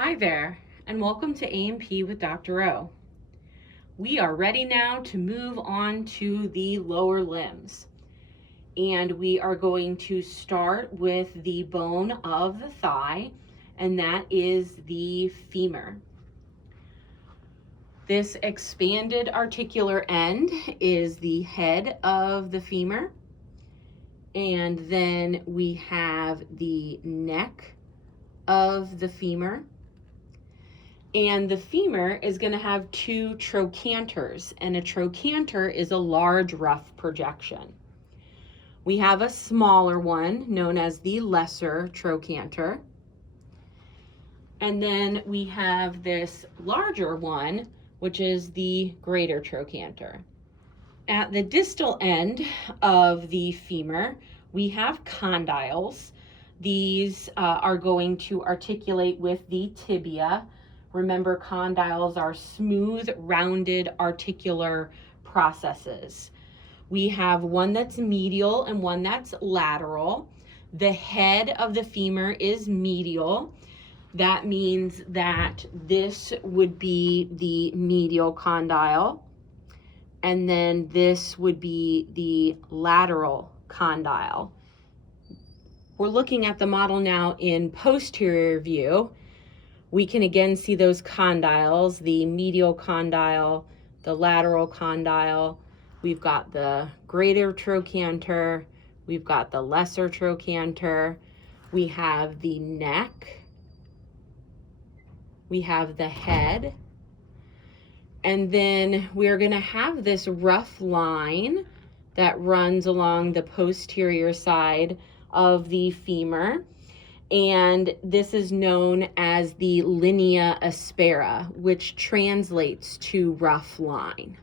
Hi there, and welcome to A&P with Dr. O. We are ready now to move on to the lower limbs. And we are going to start with the bone of the thigh, and that is the femur. This expanded articular end is the head of the femur. And then we have the neck of the femur. And the femur is going to have two trochanters, and a trochanter is a large rough projection. We have a smaller one known as the lesser trochanter. And then we have this larger one, which is the greater trochanter. At the distal end of the femur, we have condyles. These are going to articulate with the tibia. Remember, condyles are smooth, rounded, articular processes. We have one that's medial and one that's lateral. The head of the femur is medial. That means that this would be the medial condyle, and then this would be the lateral condyle. We're looking at the model now in posterior view. We can again see those condyles, the medial condyle, the lateral condyle. We've got the greater trochanter, we've got the lesser trochanter, we have the neck, we have the head, and then we're going to have this rough line that runs along the posterior side of the femur. And this is known as the linea aspera, which translates to rough line.